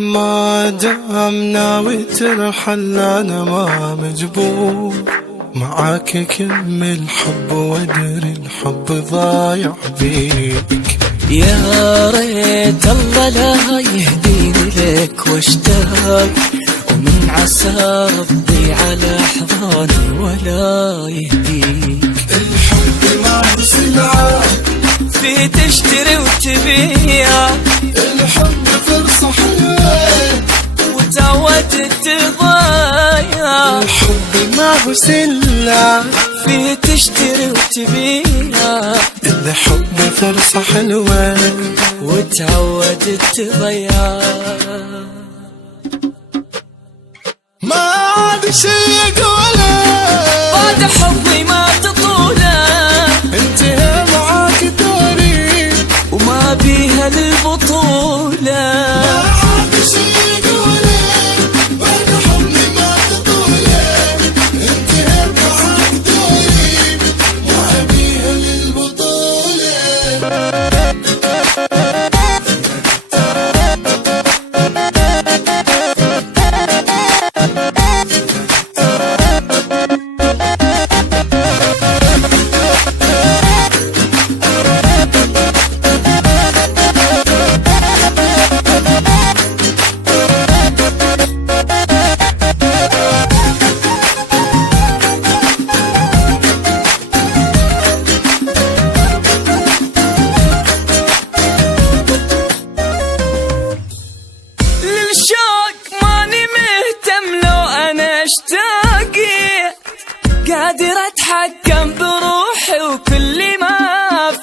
ما دام ناوي ترحل أنا ما مجبور، معاك كمل حب وادري الحب ضايع بيك. يا ريت الله لا يهديني لك واشتاق، ومن عسى ربي على أحضاني ولا يهديك. الحب ما هو سلعة في تشتري وتبيع، الحب فرصة حلوة وتعودت تضيع. الحب ما هو سلعة في تشتري وتبيع، الحب فرصة حلوة وتعودت تضيع. ما عاد شي أقوله بعد حظي ما تطوله، انتهى معاك دوري وما بيها البطولة. ما عاد شي أقوله بعد حظي ما تطوله، انتهى معاك دوري ما بيها للبطولة. قادر اتحكم بروحي وكل ما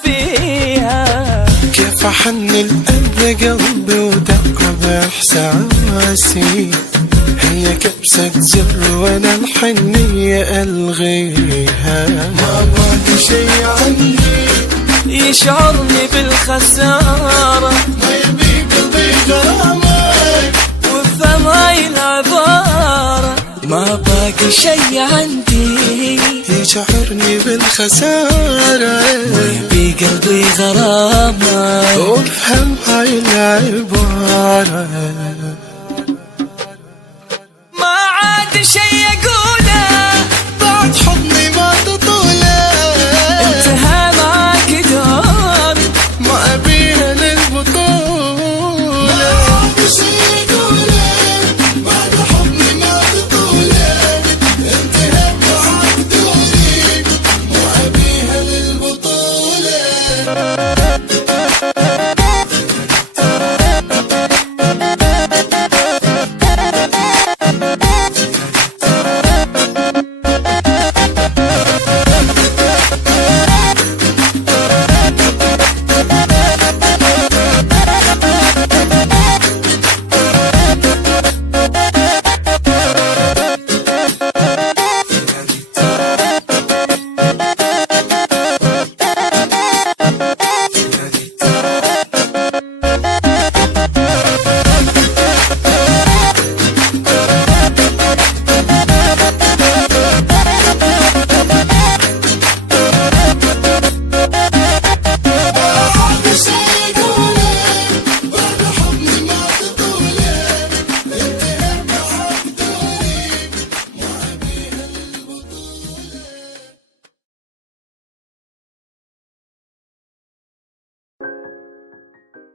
فيها. كيف احن القلب قلبي ودق باحساسي، هي كبسة زر وانا الحنية الغيها. ما باقي شي عني يشعرني بالخسارة، ما يبي قلبي غرامك وفهم هاي العبارة. ما باقي شي عندي يشعرني بالخسارة، ويبي قلبي غرامك، وافهم هاي العبارة. ما عاد شي